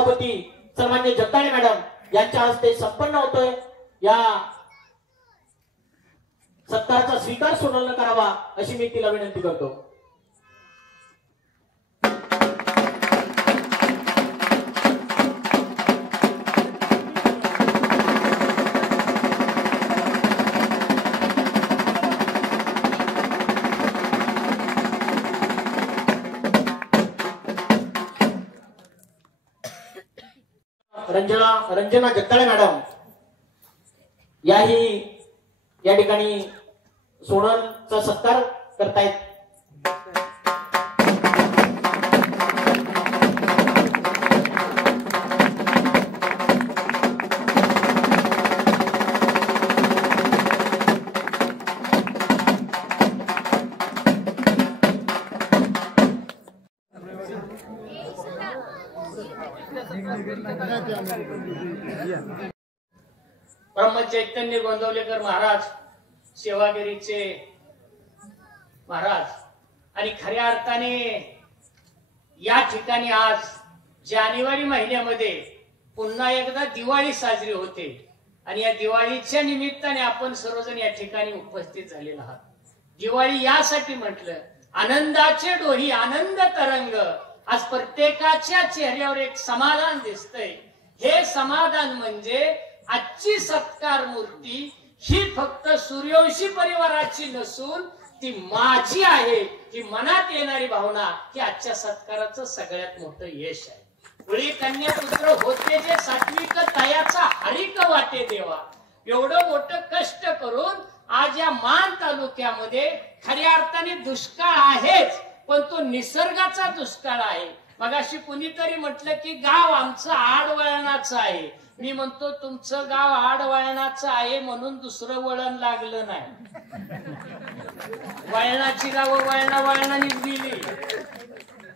सभापती सन्मान्य जगताळे मॅडम यांच्या हस्ते संपन्न होतोय। या सत्काराचा स्वीकार सोनलने करावा अशी मी तिला विनंती करतो। रंजना जगताळे मॅडम या ठिकाणी सोनलचा सत्कार करतायत। ब्रह्मचैतन्य गोंदवलेकर महाराज, सेवागिरीचे महाराज आणि खऱ्या अर्थाने या ठिकाणी आज जानेवारी महिन्यामध्ये पुन्हा एकदा दिवाळी साजरी होते आणि या दिवाळीच्या निमित्ताने आपण सर्वजण या ठिकाणी उपस्थित झालेलो आहात। दिवाळी यासाठी म्हटलं, आनंदाचे डोही आनंद तरंग। आज प्रत्येकाच्या चेहऱ्यावर एक समाधान दिसतंय। हे समाधान म्हणजे आजची सत्कार मूर्ती ही फक्त सूर्यवंशी परिवाराची नसून ती माझी आहे ही मनात येणारी भावना ही आजच्या सत्काराचं सगळ्यात मोठं यश आहे। मुळी कन्या पुत्र होते जे सात्विक तयाचा हरिक वाटे देवा। एवढं मोठं कष्ट करून आज या मान तालुक्यामध्ये खऱ्या अर्थाने दुष्काळ आहेच, पण तो निसर्गाचा दुष्काळ आहे। मगाशी कुणीतरी म्हटलं की गाव आमचं आडवळणाचं आहे। मी म्हणतो तुमचं गाव आडवळणाचं आहे म्हणून दुसरं वळण लागलं नाही। वळणाची गावं वळणानेच गेली।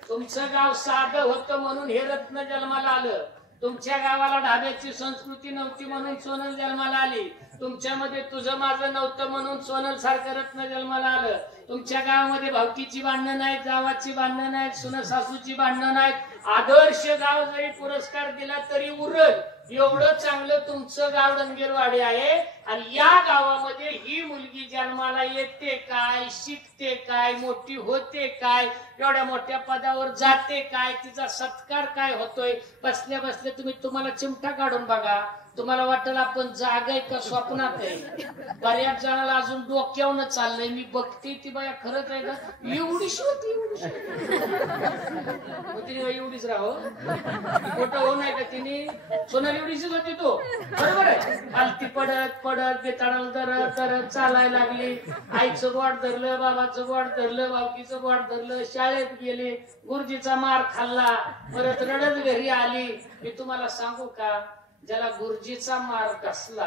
तुमचं गाव साधं होतं म्हणून हे रत्न जन्माला आलं। तुमच्या गावाला ढाब्याची संस्कृती नव्हती म्हणून सोनल जन्माला आली। तुमच्यामध्ये तुझं माझं नव्हतं म्हणून सोनल सारखं रत्न जन्माला आलं। तुमच्या गावामध्ये भावकीची भांडणं नाहीत, जावाची भांडणं नाहीत, सुन सासूची भांडणं नाहीत। आदर्श गाव जरी पुरस्कार दिला तरी उरल एवढं चांगलं तुमचं गाव डंगेरवाडी आहे। आणि या गावामध्ये ही मुलगी जन्माला येते काय, शिकते काय, मोठी होते काय, एवढ्या मोठ्या पदावर जाते काय, तिचा सत्कार काय होतोय। बसल्या बसल्या तुम्हाला चिमटा काढून बघा, तुम्हाला वाटेल आपण जाग आहे का स्वप्नात आहे। बऱ्याच जणाला अजून डोक्यावरनं चाललंय, मी बघते ती बाया खरंच आहे का, एवढीशी होती एवढीच राहो मोठं होऊ नाही का तिने, सोनाली एवढीच होती तो बरोबर आहे। आलती पडत पडत बेताडाला धरत धरत चालायला लागली। आईचं गोड धरलं, बाबाचं गोड धरलं, भावकीचं गोड धरलं, शाळेत गेले, गुरुजीचा मार खाल्ला, परत रडत घरी आली। मी तुम्हाला सांगू का, ज्याला गुरुजीचा मार कसला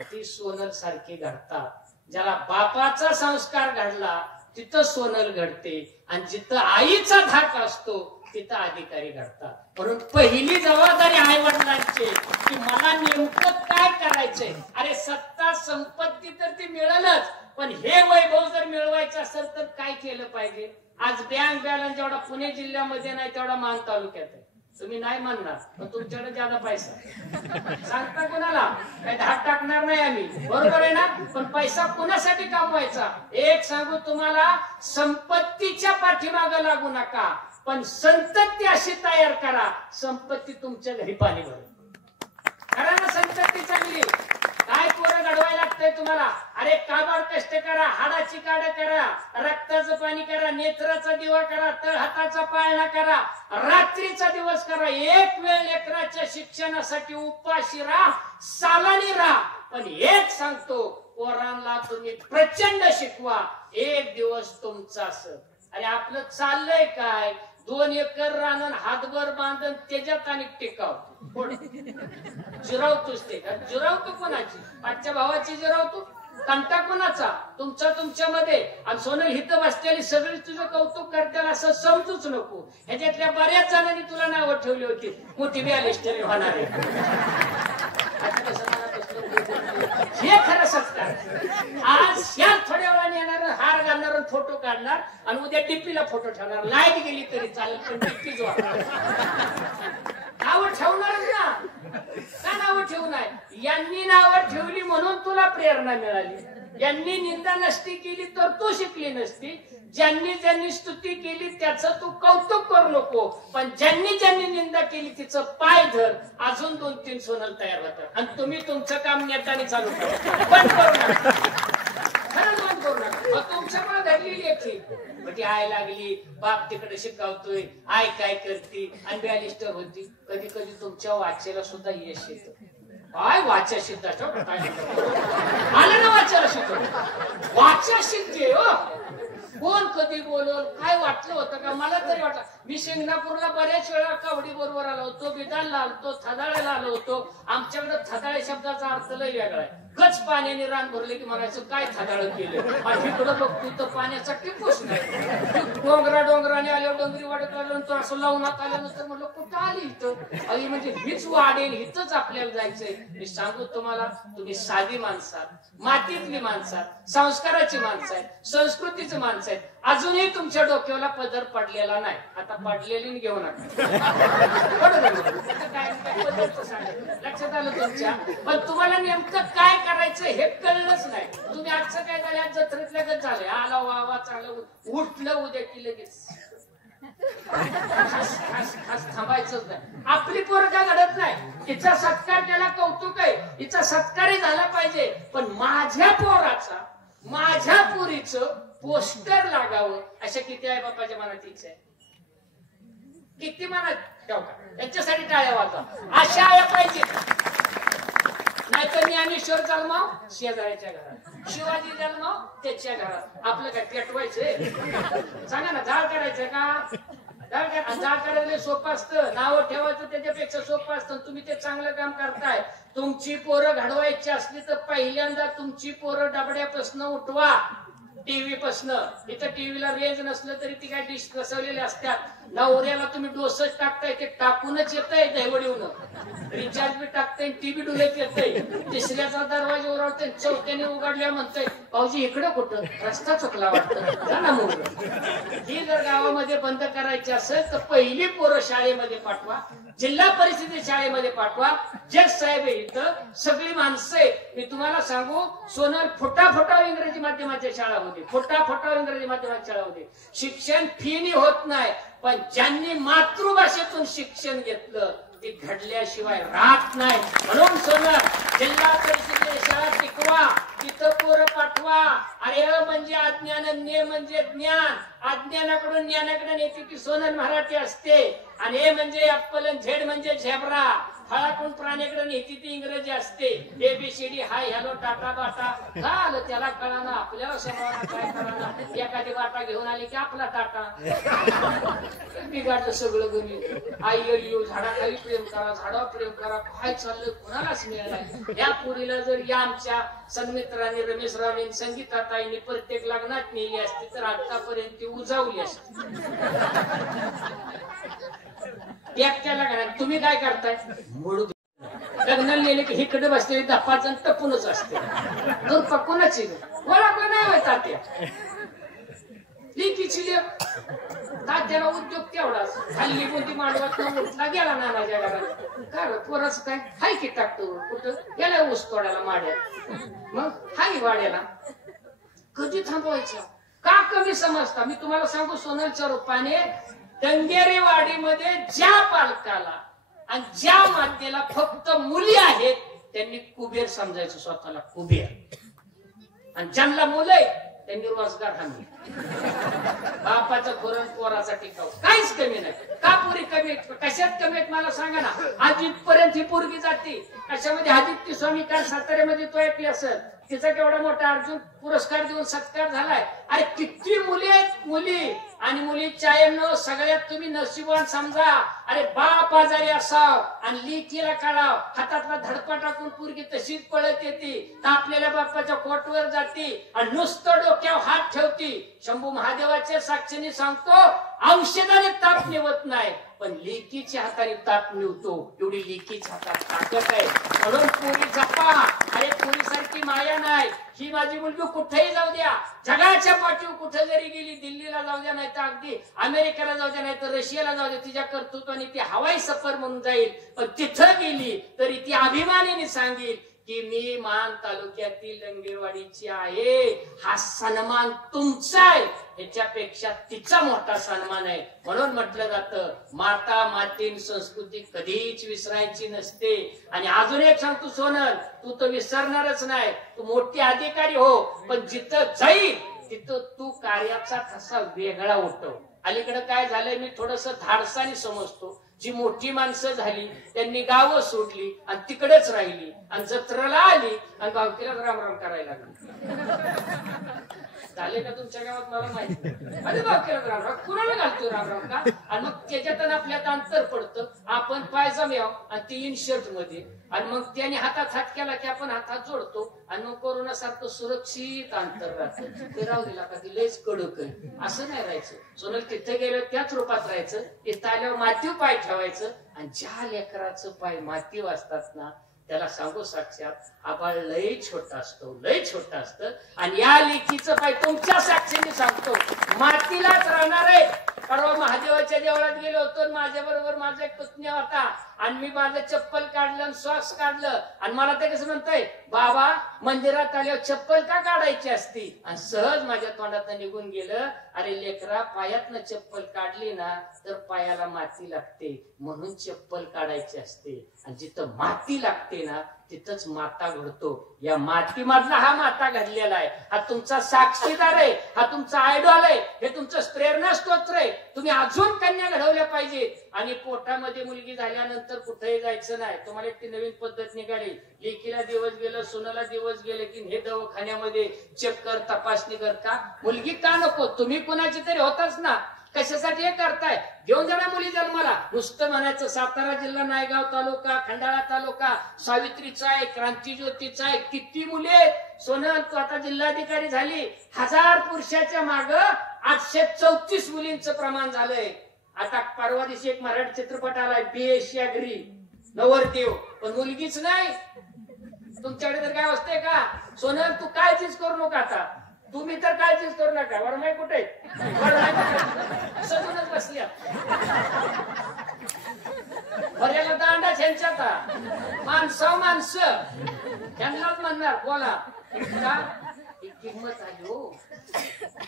ती सोनल सारखी घडतात। ज्याला बापाचा संस्कार घडला तिथं सोनल घडते, आणि जिथं आईचा धाक असतो तिथं अधिकारी घडतात। म्हणून पहिली जबाबदारी आई वडिलांची की मला नेमकं काय करायचंय। अरे सत्ता संपत्ती तर ती मिळेलच, पण हे वैभव जर मिळवायचं असेल तर काय केलं पाहिजे। आज बँक बॅलन्स जेवढा पुणे जिल्ह्यामध्ये नाही तेवढा मान तालुक्यात आहे। तुम्ही नाही म्हणणार पण तुमच्याकडे ज्यादा पैसा सांगता कोणाला काय धाक टाकणार नाही आम्ही, बरोबर आहे ना। पण पैसा कोणासाठी कमवायचा एक सांगू तुम्हाला, संपत्तीच्या पाठीमागे लागू नका, पण संतती अशी तयार करा संपत्ती तुमच्या घरी पाणी भरेल। करा ना संतती चांगली, काय पोरं घडवायला लागतंय तुम्हाला। अरे काबाड कष्ट करा, हाडाची काढ करा, रक्ताचं पाणी करा, नेत्राचा दिवा करा, तळहाताचा पाळणा करा, रात्रीचा दिवस करा। एक वेळ लेकराच्या शिक्षणासाठी उपाशी राहा, सालानी राहा, पण एक सांगतो पोरांना तुम्ही प्रचंड शिकवा, एक दिवस तुमचा असत। अरे आपलं चाललंय काय, 2 एकर रान हातभर बांधून त्याच्यात आणि टिकाव जिरावतोच ते जिरावतो कोणाची, पाठच्या भावाची जिरावतो, कंटा कोणाचा तुमचा तुमच्यामध्ये। आणि सोनल हिथं बसलेली सगळी तुझं कौतुक करताना असं समजूच नको। ह्याच्यातल्या बऱ्याच जणांनी तुला नावं ठेवली होती मोठी बॅलिस्टर होणार आहे, हे खरं सत्कार। आज या थोड्या वेळाने येणार, हार घालणार, फोटो काढणार आणि उद्या टिप्पीला फोटो ठेवणार। लाईट गेली तरी चालेल पण टिप्पीच वापरणार। नावं ठेवणारच ना, का नावं ठेवू नाही? यांनी नावं ठेवली म्हणून तुला प्रेरणा मिळाली. यांनी निंदा नसती केली तर तू शिकली नसती. ज्यांनी ज्यांनी स्तुती केली त्याचं तू कौतुक करू नको, पण ज्यांनी ज्यांनी निंदा केली तिचं पाय धर. अजून 2-3 सोनल तयार होतात आणि तुम्ही तुमचं काम नेटाने चालू करा. बंद करू नका, खरंच बंद करू नका. तुमच्याकडे धरलेली एक ती आय लागली, बाप तिकडे शिकवतोय, आय काय करते आणि बॅलिस्टर होती. कधी कधी तुमच्या वाचेला सुद्धा यश येतं. काय वाचा सिद्धाचं काय आलं ना, वाचायला शिकव, वाचा सिद्धी हो. कोण कधी बोलल काय वाटलं होतं का? मला तरी वाटलं. मी शिंगणापूरला बऱ्याच वेळा कावडी बरोबर आलो होतो, बिदालला आलो होतो, थदाळ्याला आलो होतो. आमच्याकडे थदाळे शब्दाचा अर्थ लय वेगळा आहे. गच पाण्याने रान भरले की म्हणायचं काय थदाळ केलं. आणि इकडं बघतो तर पाण्याचा टिपूस नाही. डोंगराने आल्यावर डोंगरी वाढत आलो तो असं लावूनात आल्यानंतर म्हणलं कुठं आली इथं? आई म्हणजे हीच वाढेल, हिथंच आपल्याला जायचंय. मी सांगू तुम्हाला, तुम्ही साधी माणसात, मातीतली माणसात, संस्काराची माणसं आहेत, संस्कृतीची माणसं आहेत. अजूनही तुमच्या डोक्याला पदर पडलेला नाही. आता पडलेली घेऊ नका, लक्षात आलं तुमच्या. पण तुम्हाला नेमकं काय करायचं हे कळलंच नाही. तुम्ही आजचं काय झालं, आज जत्रेतल्या गत झालंय. आला वावा चांगलं उठलं, उद्या की लगेच थांबायचंच नाही. आपली पोरं काय घडत नाही. हिचा सत्कार केला कौतुक आहे, हिचा सत्कारही झाला पाहिजे. पण माझ्या पोराचा, माझ्या पोरीचं पोस्टर लागावं अशा किती आई बापाच्या मनात इच्छा आहे? किती मनात ठेवता? यांच्यासाठी टाळ्या वाजवा. अशा आया पाहिजे. नाहीतर ज्ञानेश्वर जन्माव शेजाऱ्याच्या घरात, शिवाजी जन्माव त्याच्या घरात. आपलं काय पेटवायचंय? सांगा ना, जाळ करायचंय का? जाळ करायला सोपं असतं, नाव ठेवायचं त्याच्यापेक्षा सोपं असतं. तुम्ही ते चांगलं काम करताय. तुमची पोरं घडवायची असली तर पहिल्यांदा तुमची पोरं डबड्यापासून उठवा, टीव्ही पासन. इथं टीव्हीला रेंज नसलं तरी ती काय डिश बसवलेले असतात. नवऱ्याला तुम्ही डोसच टाकताय, ते टाकूनच येतंय दहिवडीहून. रिचार्ज बी टाकताय, टीव्ही डुलेत येतंय. तिसऱ्याचा दरवाजा उरवतोय, चौथ्याने उघडल्या म्हणतोय भाऊजी इकडं कुठं, रस्ता चुकला वाटतं, जा ना मग. ही जर गावामध्ये बंद करायची असेल तर पहिली पोरं शाळेमध्ये पाठवा, जिल्हा परिषदेच्या शाळेमध्ये पाठवा. जग साहेब आहे इथं, सगळी माणसं आहे. मी तुम्हाला सांगू, सोनल फुटाफुटा इंग्रजी माध्यमाच्या शाळा होते, फुटाफुटा इंग्रजी माध्यमाच्या शाळा होते. शिक्षण फीनी होत नाही, पण ज्यांनी मातृभाषेतून शिक्षण घेतलं ते घडल्याशिवाय राहत नाही. म्हणून सोनल जिल्हा परिषदेच्या शाळा टिकवा, तिथं पोरं पाठवा. अरे म्हणजे अज्ञान, ने म्हणजे ज्ञान. अज्ञानाकडून ज्ञानाकडे नेते ती सोनल मराठी असते. आणि हे म्हणजे ऍपल, झेड म्हणजे झेब्रा. फळाकडून प्राण्याकडे नेते ती इंग्रजी असते. ABCD hi hello Tata Bata झालं. त्याला कळाना, आपल्याला सर्वांना काय कळाना. एखादी बाटा घेऊन आली की आपला टाटा. बिघाडलं सगळं गणित. आई येऊ, झाडाखाली प्रेम करा, झाडावर प्रेम करा. काय चाललं कोणालाच मिळालं. या पुरीला जर या आमच्या सन्मित्रांनी, रमेश रावने, संगीताताईंनी प्रत्येक लग्नात नेली असती तर आतापर्यंत ती उजावली असती. एकट्या लग्नात तुम्ही काय करताय? लग्नाला नेले की इकडे बसलेले 10-5 जण टपूनच असते. दूर पक्कूनच ओळखलं नाही होय तात्या. लिखीची तात्याला उद्योग तेवढाच. हल्ली कोणती मांडवात उठला गेला नानाच्या घरात. काय पोराच काय हाय की टाकतो कुठं गेला ऊस तोडायला माड्यात, मग हाय वाड्याला. कधी थांबवायचं? का कमी समजता? मी तुम्हाला सांगू, सोनलच्या रूपाने दंगेरी वाडीमध्ये ज्या पालकाला आणि ज्या मातेला फक्त मुली आहेत त्यांनी कुबेर समजायचं स्वतःला, कुबेर. आणि ज्यांना मुलं आहेत त्यांनी रोजगार हमी. बापाचं धोरण पोराचा टिकाव, काहीच कमी नाही. का पुरी कमी आहेत? कशात कमी आहेत मला सांगा ना. आदितपर्यंत ही पोरगी जाते कशामध्ये? आदित्य स्वामी काय साताऱ्यामध्ये तो ऐकली असेल, तिचा केवढा मोठा अर्जुन पुरस्कार देऊन सत्कार झालाय. अरे किती मुली आहेत, मुली. आणि मुलीच्या सगळ्यात तुम्ही नशिबवान समजा. अरे बाप आजारी असाव आणि लेकीला काढाव, हातातला धडपा टाकून पोरगी तशीच पळत येते, तर आपल्याला बापाच्या कोटवर जाते आणि नुसतं डोक्यावर हात ठेवती. शंभू महादेवाच्या साक्षीने सांगतो, औषधाने ताप निवत नाही, पण लेकीच्या हाताने ताप निवतो. एवढी लेकीच्या हातात ताकद आहे. म्हणून पोरी जपा. अरे पोरीसारखी माया नाही. ही माझी मुलगी कुठेही जाऊ द्या, जगाच्या पाठीवर कुठे जरी गेली, दिल्लीला जाऊ द्या, नाही तर अगदी अमेरिकेला जाऊ द्या, नाही तर रशियाला जाऊ द्या, तिच्या कर्तृत्वाने ती हवाई सफर म्हणून जाईल, पण तिथं गेली तरी ती अभिमानाने सांगेल की मी मान तालुक्यातील लंगेवाडीची आहे. हा सन्मान तुमचा आहे, ह्याच्यापेक्षा तिचा मोठा सन्मान आहे. म्हणून म्हटलं जातं माता मातीन संस्कृती कधीच विसरायची नसते. आणि अजून एक सांगतो सोनल, तू तर विसरणारच नाही, तू मोठी अधिकारी हो, पण जिथं जाईल तिथं तू कार्याचा ठसा वेगळा उठव. अलीकडे काय झालंय, मी थोडस धाडसाने समजतो, जी मोठी माणसं झाली त्यांनी गावं सोडली आणि तिकडेच राहिली आणि जत्रेला आली आणि भावकीला रामराम करायला लागली. झाले का तुमच्या गावात मला माहिती? अरे भावकीला रामराम कुणाला घालतो रामराम का? आणि मग त्याच्यात आपल्यात अंतर पडतं. आपण पायजाम्याव आणि ती इन शर्ट मध्ये, आणि मग त्याने हातात हात केला की आपण हातात जोडतो आणि मग कोरोना सारखं सुरक्षित अंतर राहतं. ते राहू दिला का ती लयच कडक आहे, असं नाही राहायचं. सोनल तिथे गेलं त्याच रूपात राहायचं. तिथं आल्यावर मातीव पाय ठेवायचं आणि ज्या लेकराचं पाय मातीव असतात ना त्याला सांगू साक्षात आबाळ लय छोटा असतो, लय छोटा असतं. आणि या लेकीचं पाय तुमच्या साक्षीने सांगतो मातीलाच राहणार आहे. परवा महादेवाच्या देवळात गेलो होतो, माझ्या बरोबर माझा एक पुतण्या होता आणि मी माझं चप्पल काढलं, सॉक्स काढलं आणि मला ते कसं म्हणतंय, बाबा मंदिरात आल्यावर चप्पल का काढायची असती? आणि सहज माझ्या तोंडात निघून गेलं, अरे लेकरा पायातनं चप्पल काढली ना तर पायाला माती लागते, म्हणून चप्पल काढायची असते. आणि जिथं माती लागते ना तिथंच माता घडतो. या मातीमधला हा माता घडलेला आहे, हा तुमचा साक्षीदार आहे, हा तुमचा आयडॉल आहे, हे तुमचं प्रेरणास्त्रोत आहे. तुम्ही अजून कन्या घडवल्या पाहिजे. आणि पोटामध्ये मुलगी झाल्यानंतर कुठेही जायचं नाही. तुम्हाला एक नवीन पद्धत निघाली, लेकीला दिवस गेलं, सुनाला दिवस गेले की हे दवाखान्यामध्ये चेक कर, तपासणी कर. का मुलगी का नको? तुम्ही कुणाची तरी होताच ना, कशासाठी हे करताय? घेऊन जाणार मुली जन्माला. नुसतं म्हणायचं सातारा जिल्हा, नायगाव तालुका, खंडाळा तालुका, सावित्रीचा आहे, क्रांतीज्योतीचा आहे, किती मुली आहेत. सोनल तू आता जिल्हाधिकारी झाली, 1000 पुरुषाच्या माग 834 मुलींचं प्रमाण झालंय. आता परवा दिवशी एक मराठी चित्रपट आलाय, बेशिया घरी नवरदेव, पण मुलगीच नाही. तुमच्याकडे तर काय असते का? सोनल तू काय चीज करू नका, आता तुम्ही तर काय चीज करू नका. वरमाई कुठे? सजूनच बसल्या, बऱ्याला दांडा ह्यांच्यात. माणसं त्यांनाच म्हणणार बोला. किंमत आली हो,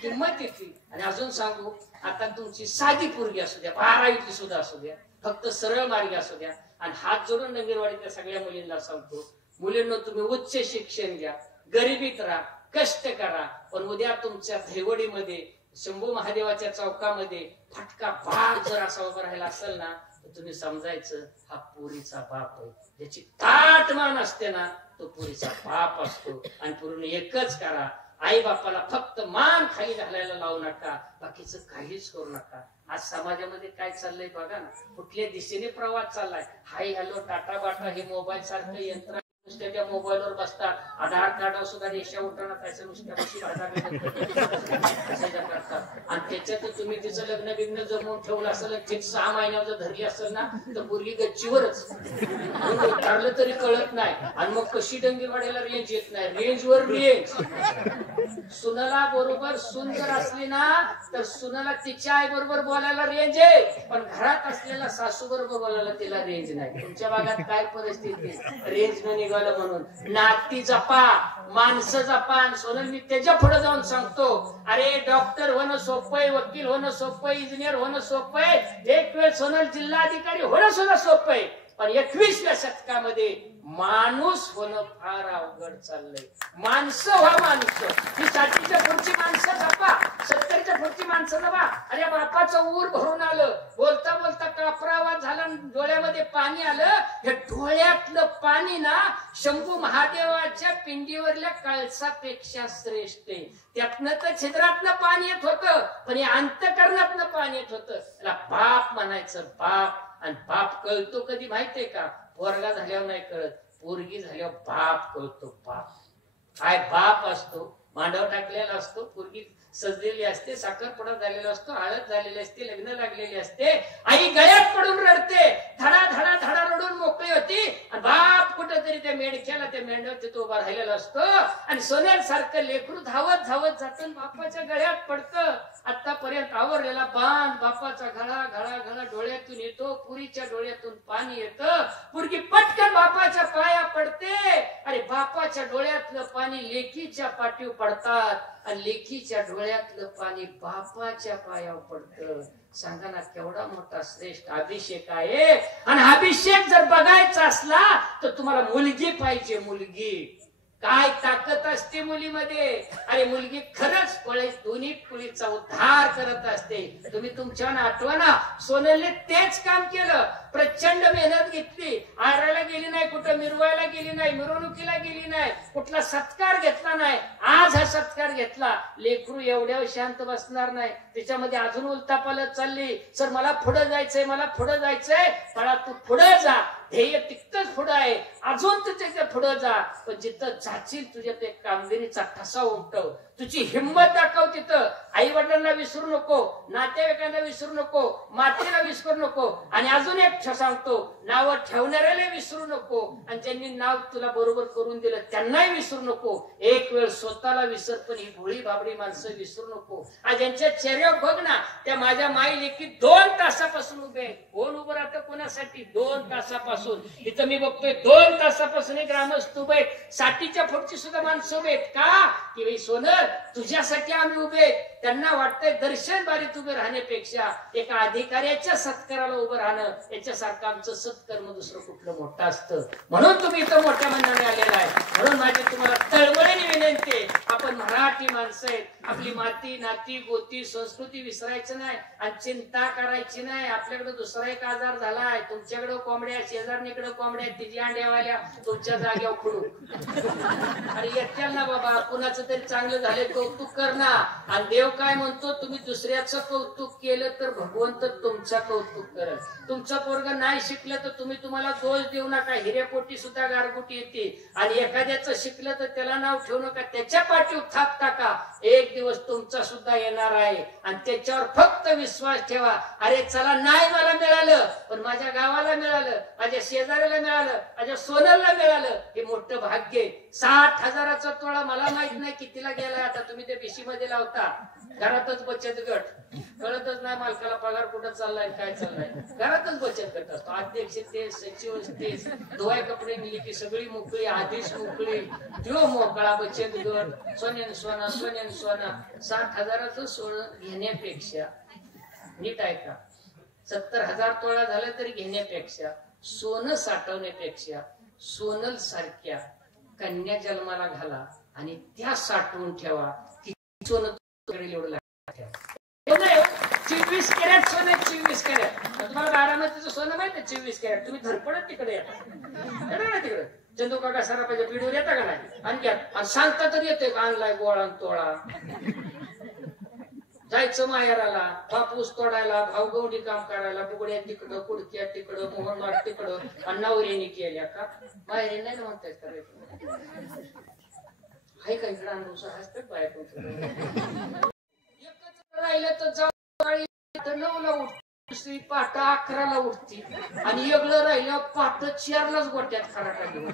किंमत येते. आणि अजून सांगू, आता तुमची साधी पोरगी असू द्या, 12वीतली सुद्धा असू द्या, फक्त सरळ मार्गी असू द्या, आणि हात जोडून नगरवाडीतल्या सगळ्या मुलींना सांगतो, मुलींना तुम्ही उच्च शिक्षण घ्या, गरिबीत राहा, कष्ट करा, पण उद्या तुमच्या धैवडीमध्ये शंभू महादेवाच्या चौकामध्ये फटका बाग जर असा उभा राहिला असेल ना तर तुम्ही समजायचं हा पोरीचा बाप आहे. ज्याची ताट मान असते ना तो पोरीचा बाप असतो. आणि पूर्ण एकच करा, आई बापाला फक्त मान खाली घालायला लावू नका, बाकीचं काहीच करू नका. आज समाजामध्ये काय चाललंय बघा ना, कुठल्या दिशेने प्रवास चाललाय. हाय हॅलो टाटा बाटा हे मोबाईल सारखं यंत्र नुसत्या मोबाईलवर बसतात, आधार कार्डावर सुद्धा रेषा उठवणार त्याच्या नुसत्या करतात. आणि त्याच्यात तुम्ही तिचं लग्न बिग्न जमवून ठेवलं असेल, 6 महिन्यावर जर धरली असेल ना तर मुलगी गच्चीवरच ठरलं तरी कळत नाही. आणि मग कशी डंगेवाड्याला रेंज येत नाही, रेंजवर रेंज. सुनाला बरोबर सून जर असली ना तर सुनाला तिच्या आई बरोबर बोलायला रेंज आहे, पण घरात असलेला सासू बरोबर बोलायला तिला रेंज नाही. तुमच्या भागात काय परिस्थिती? रेंज न निघालं म्हणून नाती जपा, माणसं जपा. सोनल मी त्याच्या पुढे जाऊन सांगतो, अरे डॉक्टर होणं सोपं आहे, वकील होणं सोपं आहे, इंजिनियर होणं सोपं आहे, एक वेळ सोनल जिल्हाधिकारी होणं सुद्धा सोपं आहे, पण 21व्या शतकामध्ये माणूस होणं फार अवघड चाललंय. माणसं व्हा, माणसं. ही 60च्या पुढची माणसं जपा, 70च्या पुढची माणसं जपा. अरे बापाचं ऊर भरून आलं, बोलता बोलता कापरावाज झाला, डोळ्यामध्ये पाणी आलं. हे डोळ्यातलं पाणी ना शंभू महादेवाच्या पिंडीवरल्या कळसापेक्षा श्रेष्ठ आहे. त्यातनं तर छिद्रातनं पाणी येत होतं, पण हे अंतकरणातनं पाणी येत होतं. त्याला बाप म्हणायचं, बाप. आणि बाप कळतो कधी माहितीये का? पोरगा झाल्यावर नाही कळत, पोरगी झाल्यावर बाप कळतो. बाप काय बाप असतो. मांडव टाकलेला असतो, पोरगी सजलेली असते, साखरपुडा झालेला असतो, हळद झालेली असते, लग्न लागलेली असते, आई गळ्यात पडून रडते, धडा धडा धडा रडून मोकळी होती आणि बाप कुठेतरी त्या मेंढक्याला, त्या मेंढ्यावर तिथं उभा राहिलेला असतो आणि सोन्यासारखं लेकरू धावत धावत जातं बापाच्या गळ्यात पडतं. आतापर्यंत आवरलेला बांध बापाचा घळा घळा घळा डोळ्यातून येतो, पुरीच्या डोळ्यातून पाणी येतं, पुरगी पटकन बापाच्या पाया पडते. अरे बापाच्या डोळ्यातलं पाणी लेकीच्या पाठीवर पडतात आणि लेकीच्या डोळ्यातलं पाणी बापाच्या पायावर पडतं. सांगा ना केवढा मोठा श्रेष्ठ अभिषेक आहे. आणि अभिषेक जर बघायचा असला तर तुम्हाला मुलगी पाहिजे. मुलगी काय ताकद असते मुलीमध्ये. अरे मुलगी खरंच दोन्ही कुळीचा उद्धार करत असते. तुम्ही तुमच्या आठवा ना, सोनलने तेच काम केलं. प्रचंड मेहनत घेतली, आरायला गेली नाही, कुठं मिरवायला गेली नाही, मिरवणुकीला गेली नाही, कुठला सत्कार घेतला नाही. आज हा सत्कार घेतला. लेकरू एवढ्या शांत बसणार नाही, त्याच्यामध्ये अजून उलतापालत चालली. सर मला पुढे जायचंय, मला पुढे जायचंय. बाळा तू पुढे जा, ध्येय तिथंच पुढे आहे, अजून तू त्याच्या पुढे जा. पण जिथं जाशील तुझ्या ते कामगिरीचा ठसा उमटव, तुझी हिंमत दाखव. तिथं आई वडिलांना विसरू नको, नातेवाईकांना विसरू नको, मातेला विसरू नको. आणि अजून एक सांगतो, नाव ठेवणाऱ्याला विसरू नको आणि ज्यांनी नाव तुला बरोबर करून दिलं त्यांनाही विसरू नको. एक वेळ स्वतःला विसर, पण ही भोळी बाबडी माणसं विसरू नको. आज यांच्या चेहऱ्यावर बघ ना, त्या माझ्या माई लेकी 2 तासापासून उभे आहेत. कोण उभं राहतं कोणासाठी? 2 तासापासून. इथं मी बघतोय 2 तासापासून ग्रामस्थ उभे आहेत. साठीच्या पुढची सुद्धा माणसं उभे आहेत. का की बाई सोनल तुझ्यासाठी आम्ही उभे आहेत. त्यांना वाटतंय दर्शन बारीत उभे राहण्यापेक्षा एका अधिकाऱ्याच्या सत्काराला उभं राहणं याच्यासारखं आमचं सत्कर्म दुसरं कुठलं मोठं असतं. म्हणून तुम्ही इथं मोठ्या मनाने आलेला आहे. म्हणून माझी तुम्हाला तळमळीने विनंती आहे, आपण मराठी माणसं आहेत. आपली माती नाती गोती संस्कृती विसरायचं नाही आणि चिंता करायची नाही. आपल्याकडे दुसरा एक आजार झालाय, तुमच्याकडे कोंबड्या, शेजारणीकडे कोंबड्या, तिची अंड्यावाल्या तुमच्या जाग्यावर खुडू. अरे येत्याल ना बाबा, कुणाचं तरी चांगलं झाले कौतुक कर ना. आणि देव काय म्हणतो, तुम्ही दुसऱ्याचं कौतुक केलं तर भगवंत तुमचं कौतुक करेल. तुमचं पोरग नाही शिकलं तर तुम्हाला दोष देऊ नका. हिरेपोटी सुद्धा गारगुटी येते. आणि एखाद्याचं शिकलं तर त्याला नाव ठेवू नका, त्याच्या पाठीवर थाप टाका. एक दिवस तुमचा सुद्धा येणार आहे आणि त्याच्यावर फक्त विश्वास ठेवा. अरे चला नाही मला मिळालं, पण माझ्या गावाला मिळालं, माझ्या शेजाऱ्याला मिळालं, माझ्या सोनलला मिळालं, हे मोठं भाग्य. 60,000चा तोळा मला माहित नाही कितीला गेलाय. आता तुम्ही ते बीसी मध्ये लावता, घरातच बचत गट, कळतच नाही मालकाला पगार कुठं चाललाय काय चाललाय. घरातच बचत गट असतो. अध्यक्ष तेच, सचिव तेच, धुवाय कपडे मिली की सगळी मोकळी, आधीच मोकळी, तो मोकळा बचत गट. सोन्यान सोना, सोन्यान सोना. 60,000चं सोनं घेण्यापेक्षा, नीट ऐका, 70,000 तोळा झालं तरी घेण्यापेक्षा, सोनं साठवण्यापेक्षा सोनल सारख्या कन्या जन्माला घाला आणि त्या साठवून ठेवा. सोनं एवढं लागतं. 24 कॅरेट सोनं, 24 कॅरेट. तुम्हाला बारामतीचं सोनं माहिती आहे? 24 कॅरेट. तुम्ही धडपडत तिकडे येता तिकडे चंदू काका सरापाच्या पिढीवर येता का नाही? आणि सांगता तर येतोय का आणलाय गोळा तोळा. जायचं माहेराला, कापूस तोडायला, भावगवडी काम करायला, बुगड्या तिकडं, कुडक्या तिकडं, मोहनमाट तिकडं, आणि नवऱ्याने केल्या का? माहेरी नाही म्हणतायत करायचं. आहे का इकडं अनुभव असतात बाया तुमचं? राहिलं तर जाऊ 9ला उठ, दुसरी पहाट 11ला उठती आणि वेगळं राहिलं पहाट 4लाच गोट्यात खराटा घेऊन.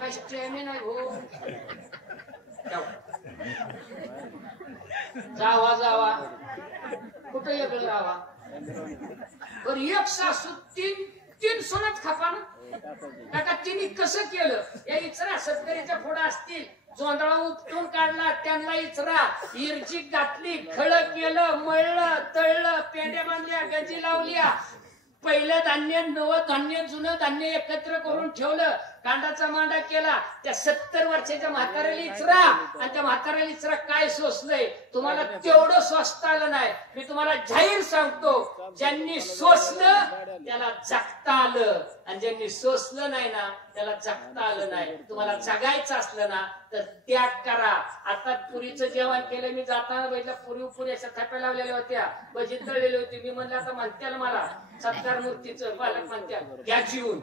काय स्टॅमिना नाही हो. जावा कुठं वेगळं राहावा. बरं एक सासू तीन सोनच खापा ना का? तिने कसं केलं? या इचरा सत्तरीच्या फोडा असतील, जोंधळा उपटून काढला, त्यांना इचरा इरचिक घातली, खळ केलं, मळलं, तळलं, पेंड्या बांधल्या, गजी लावल्या, पहिलं धान्य, नवं धान्य, जुनं धान्य एकत्र करून ठेवलं, कांडाचा मांडा केला. त्या 70 वर्षाच्या म्हाताऱ्याला इचरा आणि त्या म्हाताऱ्याला इचरा काय सोसलंय. तुम्हाला तेवढं स्वस्त आलं नाही. मी तुम्हाला जाहीर सांगतो, ज्यांनी सोसलं त्याला जगता आलं आणि ज्यांनी सोसलं नाही ना त्याला जगता आलं नाही. तुम्हाला जगायचं असलं ना तर त्याग करा. आता पुरीचं जेवण केलं, मी जाताना बघितलं पुरी अशा थाप्या लावलेल्या होत्या, भजी तळलेली होती. मी म्हणलं आता म्हणत्याला मला सत्कार मूर्तीचं पालक म्हणत्या घ्या जीवन.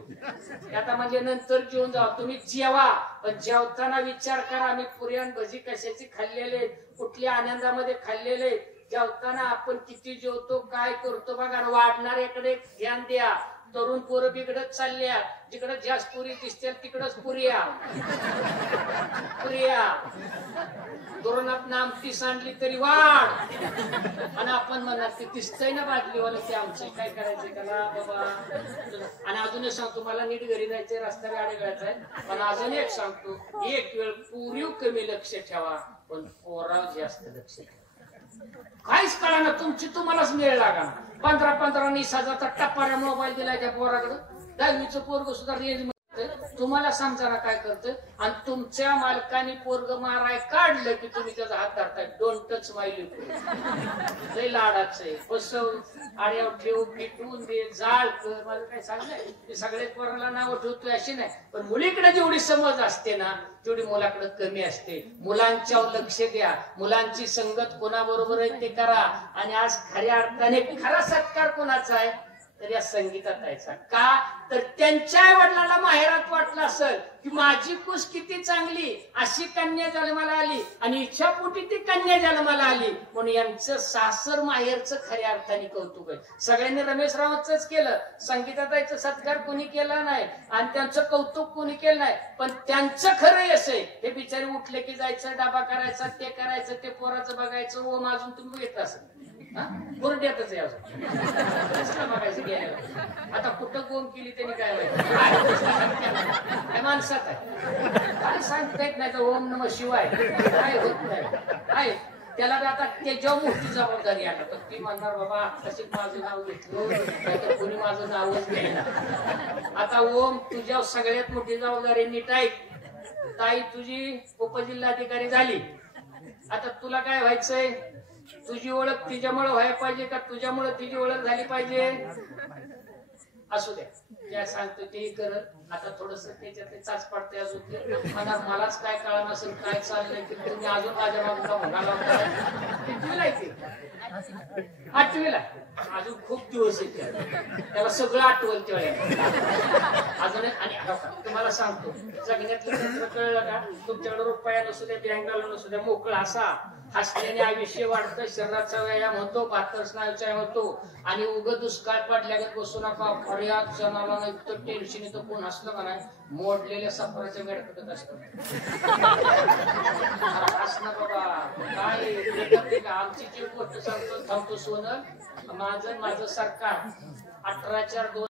आता म्हणजे नंतर जेवून जा. तुम्ही जेवा, पण जेवताना विचार करा आम्ही पुरी आणि भजी कशाची खाल्लेले, कुठल्या आनंदामध्ये खाल्लेले, जेवताना आपण किती जेवतो, काय करतो बघा. वाढणाऱ्याकडे ध्यान द्या. तरुण पोरं बिघडत चालल्या, जिकडे जास्त पुरी दिसतील तिकडच पुरिया पुरिया. धोरणात आमटी सांडली तरी वाढ, आणि आपण म्हणणार ते दिसतंय ना बादलीवाला ते आमचं, काय करायचं त्याला बाबा. आणि अजून एक सांगतो, मला नीट घरी जायचंय, रस्ता गाडी गळायचा आहे, पण अजून एक सांगतो, एक वेळ पुरीव कमी लक्ष ठेवा, पण पोराव जास्त लक्ष ठेवा. काहीच कळा ना, तुमची तुम्हालाच मेळ लागा. 15-15 20,000चा टप्पाऱ्या मोबाईल दिलाय त्या पोराकडं. 10वीचं पोरग सुद्धा रेंज मध्ये तुम्हाला समजायला काय करतं. आणि तुमच्या मालकाने पोरग माराय काढलं की तुम्ही त्याचा हात धरताय. Don't touch my leave. लय लाडाच आहे. बसव, आड्यावर ठेव, पिटवून दे, जाळ कर, मला काय सांगलंय ते सगळ्याच पोराला नाव ठेवतोय अशी नाही. पण मुलीकडे जेवढी समज असते ना, तेवढी मुलाकडे कमी असते. मुलांच्यावर लक्ष द्या. मुलांची संगत कोणाबरोबर आहे ते करा. आणि आज खऱ्या अर्थाने खरा सत्कार कोणाचा आहे तर या संगीतात यायचा. का तर त्यांच्या वडिलांना माहेरात वाटलं असेल की माझी कुस किती चांगली, अशी कन्या जन्माला आली आणि इच्छापोटी ती कन्या जन्माला आली, म्हणून यांचं सासर माहेरचं खऱ्या अर्थाने कौतुक आहे. सगळ्यांनी रमेश रावचंच केलं, संगीताताईचा सत्कार कोणी केला नाही आणि त्यांचं कौतुक कोणी केलं नाही. पण त्यांचं खरं यश आहे. हे बिचारे उठले की जायचं, डाबा करायचा, ते करायचं, ते पोराचं बघायचं. ओम अजून तुम्ही घेत असेल बुरड्यातच आहे अजून बघायचं गेलं. आता कुठं गोम केली त्यांनी काय माहिती, माणसात आहे काय सांगता येत नाही. तर ओम नम शिवाय काय होत नाही. काय त्याला आता त्याच्यावर मोठी जबाबदारी आला तर ती म्हणणार बाबा तशी माझं नाव घेतलं, कोणी माझं नावच घ्यायला. आता ओम तुझ्या सगळ्यात मोठी जबाबदारी नीट ऐक. ताई तुझी उपजिल्हाधिकारी झाली. आता तुला काय व्हायचंय, तुझी ओळख तिच्यामुळे व्हायला पाहिजे का तुझ्यामुळे तिची ओळख झाली पाहिजे. असू द्या, ज्या सांगतो ते करत. आता थोडस त्याच्यात चाच पाडते अजून मला मलाच काय कळा नसेल काय चाललंय की तुम्ही अजून माझ्या मागून म्हणाला. कितवीला येते, 8वीला. अजून खूप दिवस येते, त्याला सगळं आठवल तेवढ्या अजून. आणि तुम्हाला सांगतो जगण्यातलं तंत्र कळलं का, तुमच्याकडे रुपया नसू द्या, बँकाला नसू द्या, मोकळा असा हसल्याने आयुष्य वाढतं, शरीराचा व्यायाम होतो, 72 स्नायूचा व्यायाम होतो. आणि उग दुष्काळ पडल्यागत बसू नका. फर्याद जनाला नाही तर टेन्शन येतं. कोण हसलं का नाही, मोडलेल्या सफराच्या मेडकटत असतं. हसणं बाबा काय आमची जी गोष्ट सांगतो थांबतो सोनं. माझं सरकार 18/4/2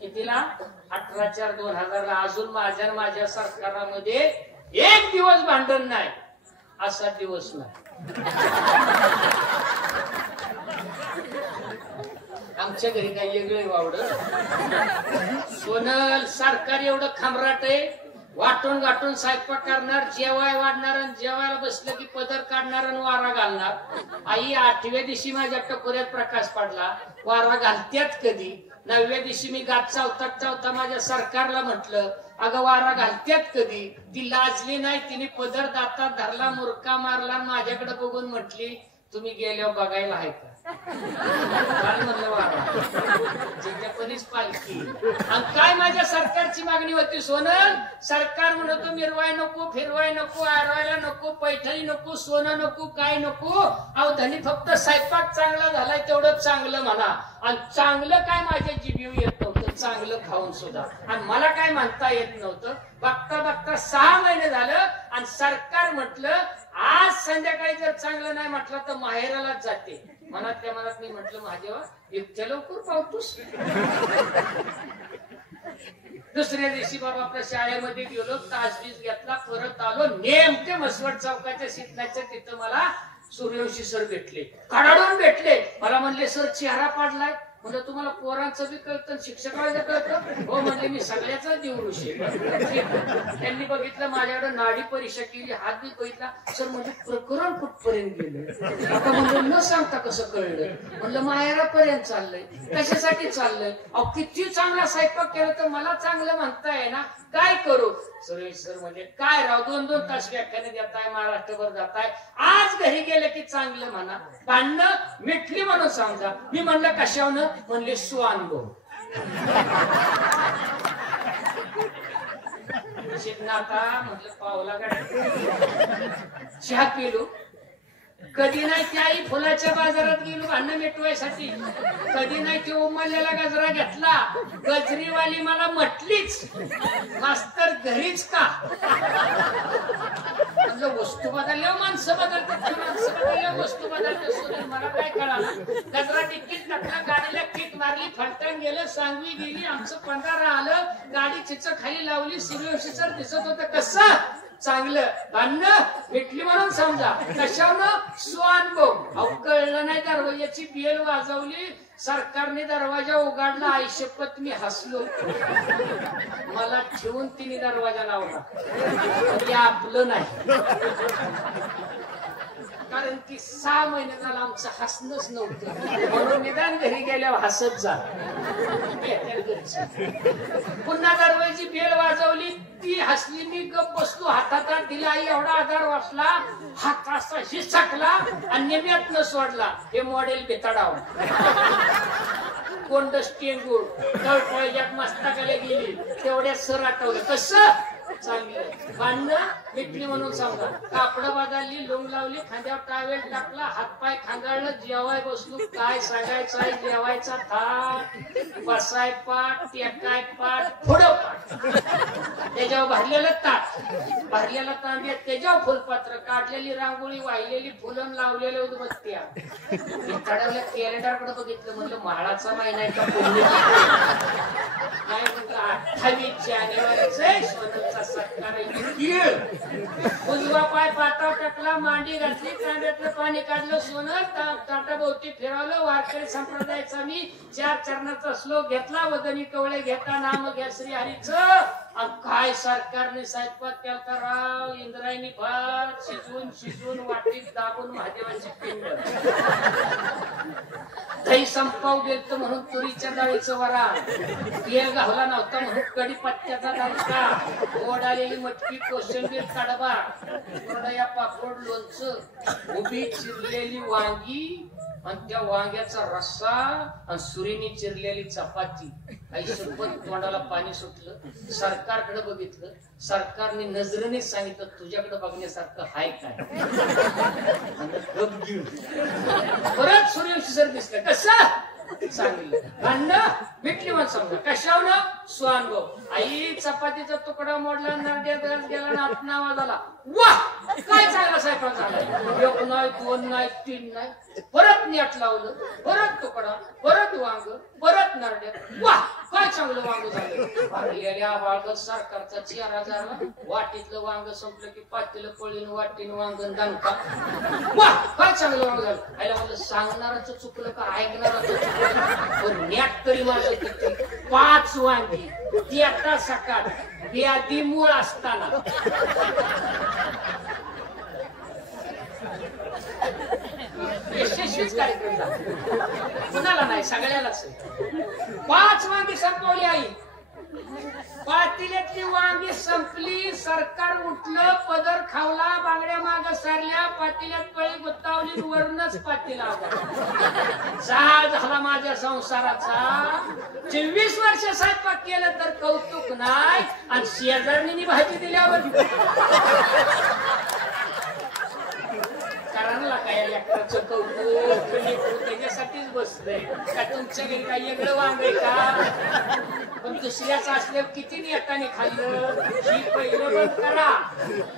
कितीला, 18/4/2000 अजून माझ्या सरकारामध्ये एक दिवस भांडण नाही, असा दिवस नाही. आमच्या घरी काही वेगळे वावड. सोनल सरकार एवढं खमराट आहे. वाटून गाठून स्वयंपाक करणार, जेवाय वाढणार, आणि जेवायला बसलं की पदर काढणार आणि वारा घालणार. आई 8व्या दिवशी माझ्या टकोऱ्यात प्रकाश पडला. वारा घालत्यात कधी. 9व्या दिवशी मी गात चावता माझ्या सरकारला म्हटलं अगं वारा घालत्यात कधी. ती लाजली नाही, तिने पदर दातात धरला, मुरका मारला, माझ्याकडे बघून म्हटली तुम्ही गेल्यावर बघायला आहे का. काय म्हणलं वारा जिच्यापणीच पालखी. आणि काय माझ्या सरकारची मागणी होती सोनल. सरकार म्हणतो मिरवाय नको, फिरवाय नको, आरवायला नको, पैठणी नको, सोनं नको, काय नको. अहो धनी फक्त स्वयंपाक चांगला झालाय तेवढं चांगलं म्हणा. आणि चांगलं काय माझ्या जिभेवर येत नव्हतं, चांगलं खाऊन सुद्धा. आणि मला काय म्हणता येत नव्हतं. बघता बघता 6 महिने झालं आणि सरकार म्हटलं आज संध्याकाळी जर चांगलं नाही म्हटलं तर माहेरालाच जाते. मनातल्या मनात मी म्हटलं महादेवा इतक्या लवकर पावतोस. दुसऱ्या दिवशी बाबा आपल्या शाळेमध्ये गेलो, तासबीज घेतला, परत आलो. नेमके मसवड चौकाच्या शिकण्याच्या तिथं मला सूर्यवंशी सर भेटले, कडाडून भेटले. मला म्हणले सर चेहरा पाडलाय. म्हणजे तुम्हाला पोरांचं बी कळतं, शिक्षकाला कळतं. हो म्हणजे मी सगळ्याचा देवऋषी. त्यांनी बघितलं माझ्याकडे, नाडी परीक्षा केली, हात बी बघितला. सर म्हणजे प्रकरण कुठपर्यंत गेलं. आता म्हणजे न सांगता कसं कळलं. म्हणलं माहेरापर्यंत चाललंय. कशासाठी चाललंय. अहो किती चांगला स्वयंपाक केला तर मला चांगलं म्हणताय ना, काय करू. सर म्हणजे काय राव 2-2 तास व्याख्याने देताय, महाराष्ट्रभर जाताय. आज घरी गेले की चांगलं म्हणा, भांडणं मिटली म्हणून सांगा. मी म्हणलं कशावनं. म्हणले स्वानुभव. शिकनाका म्हटलं पावला गाडी चहा पिलो कधी नाही त्याही फुलाच्या बाजारात गेलो भांडण मिटवायसाठी कधी नाही ते उमललेला गजरा घेतला गजरीवाली मला म्हटलीच मास्तर घरीच का म्हणलं वस्तू बदलल्या माणसं बदलतात माणसं बदलल्या वस्तू बदलतात मला काय कळालं गजरा तिकीट टाकला गाडीला किक मारली फलटण गेलं सांगवी गेली आमचं 15 आलं गाडी चिच खाली लावली सूर्यवंशी दिसत होतं कसं चांगलं भांडणं भेटली म्हणून समजा कशावरनं स्वानुभव अहो कळलं नाही दरवाजाची बेल वाजवली सरकारने दरवाजा उघडला आई शपथ मी हसलो मला ठेवून तिने दरवाजा लावला ते आपलं नाही कारण की 6 महिने झालं आमचं हसणंच नव्हतं म्हणून निदान घरी गेल्यावर हसत जा पुन्हा दरवाजी बेल वाजवली ती हसली मी गप बसलो हातात दिला आई एवढा आधार वाचला हात असा हिसकला आणि नेम्यात न सोडला हे मॉडेल बेताडाव कोंड स्टेंगूळ तळफळ्यात मस्तकाला गेली तेवढ्या सर आठवलं कसं चांगलं भांडणं भेटली म्हणून समजा कापड बदलली लोंग लावली खांद्यावर टावेल टाकला हातपाय खांगाळलं जेवाय बसलो काय सांगायचं आहे जेवायचा थाट बसाय पाठ टेकाय पाठ पुढं पाठ त्याच्यावर भरलेलं ताट भरलेला तांब्यात त्याच्यावर फुलपात्र काढलेली रांगोळी वाहिलेली फुलं लावलेल्या उदबत्त्या कॅलेंडर कडे बघितलं म्हणलं म्हाळाचा महिना आहे का काय म्हणतो 28 जानेवारीचा सत्कार उजवा पाय पाटावर टाकला मांडी घातली तांब्यातलं पाणी काढलं सोनं ताटाभोवती फिरवलं वारकरी संप्रदायाचा मी 4 चरणाचा श्लोक घेतला वदनी कवळे घेता नाम घ्या श्री हरीचं काय सरकारने स्वयंपाक केलता राव इंद्रायणी भात शिजवून वाटीत दाबून महादेवाची पिंड दही संपाव गेलत म्हणून तुरीच्या डाळीचं वरा तेल घावला नव्हता म्हणून कढीपत्त्याचा दालका गोड आलेली मटकी कोशिंबीर कडबा कुरडया पापड लोणचं उभी चिरलेली वांगी आणि त्या वांग्याचा रस्सा आणि सुरीने चिरलेली चपाती काही सोबत तोंडाला पाणी सुटलं सरकारकडे बघितलं सरकारने नजरेने सांगितलं तुझ्याकडे बघण्यासारखं हाय काय परत सूर्यवंशी सर दिसलं कसं चांगलं भांडणं भेटली म्हणून समजा कशावनं स्वानुभव आई चपातीचा तुकडा मोडला नरड्यात घास गेला ना आपला आवाज आला वाह काय चांगला स्वयंपाक झाला 1 नाही 2 नाही 3 नाही परत नेट लावलं परत तुकडा परत वांग परत नरड्यात वाह काय चांगलं वांग झालं भरलेल्या वांग सरकारचा चेहरा झाला वाटीतलं वांग संपलं की पातीलं पळीन वाटीन वांग दणका वाह काय चांगलं वांग झालं आईला म्हणलं सांगणाराचं चुकलं का ऐकणाराचं चुकलं पण नेट तरी माझं किती 5 वांगी ती आता सकाळ व्याधी मूळ असताना यशस्वीच कार्यक्रम झाला कुणाला नाही सगळ्यालाच 5 वांगी संपवली आई पातेल्यातली वांगी संपली सरकार उठलं पदर खावला बांगड्या माग सारल्या पातेल्यात पळी गुत्तावली वरूनच पातेला जाळ झाला माझ्या संसाराचा 24 वर्ष स्वयंपाक केलं तर कौतुक नाही आणि शेजारणीने भाजी दिल्यावर करायला काय लेकराचं कौतुक त्याच्यासाठीच बसलंय का तुमच्या घरी काही वेगळं वांग आहे का पण दुसऱ्याच असल्यावर किती नेटाने खाल्लं ही पहिलं बंद करा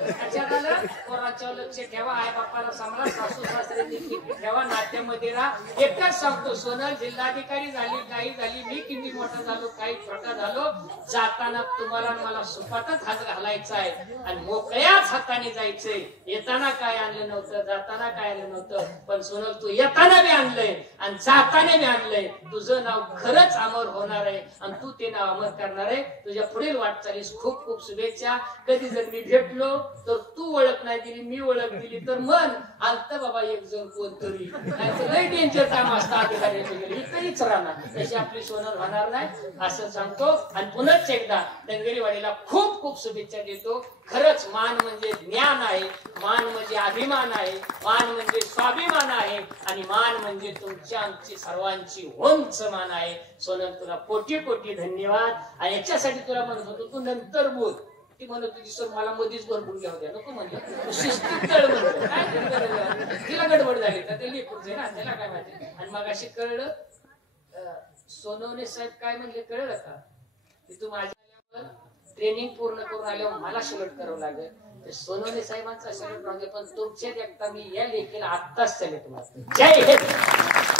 त्याच्यात आलं पोरांच्यावर लक्ष ठेवा आई बापाला सांभाळा सासू सासरे देखील ठेवा नाट्यामध्ये राहा एकच सांगतो सोनल जिल्हाधिकारी झाली काही झाली मी किती मोठा झालो काही छोटा झालो जाताना तुम्हाला मला सुपातच हात घालायचा आहे आणि मोकळ्याच हाताने जायचंय येताना काय आणलं नव्हतं जाताना काय आणलं नव्हतं पण सोनल तू येताना बी आणलंय आणि जाताना बी आणलंय तुझं नाव खरंच अमर होणार आहे आणि तू ते नाव अमर करणार आहे तुझ्या पुढील वाटचालीस खूप खूप शुभेच्छा कधी जर मी भेटलो तर तू ओळख नाही दिली मी ओळख दिली तर मन आलत बाबा एक जण कोणतरी लय डेंजर काम असतं अधिकारी तरीच राहणार तशी आपली सोनल होणार नाही असं सांगतो आणि पुनच एकदा डंगेरीवाडीला खूप खूप शुभेच्छा देतो खरंच मान म्हणजे ज्ञान आहे मान म्हणजे अभिमान आहे मान म्हणजे स्वाभिमान आहे आणि मान म्हणजे तुमच्या आमची सर्वांची उंच मान आहे सोनल तुला कोटी कोटी धन्यवाद आणि याच्यासाठी तुला म्हणत होतो तू नंतर बोल ती म्हणत होती सर मला मध्येच भरपूर घ्या द्या नको म्हणलं शिस्तीत तळ म्हणलं काय तरी गरज आहे. तिला गडबड झाली का ते लेकरूच आहे ना त्याला काय माहिती. आणि मग अशी कळलं सोनवणे साहेब काय म्हणले कळलं का की तू माझ्या ट्रेनिंग पूर्ण करून आल्यावर मला सलट करावं लागेल. तर सोनवणे साहेबांचा सलट राहू दे पण तुमच्या देखता मी या लेखीला आत्ताच सलट मारतो. जय हिंद.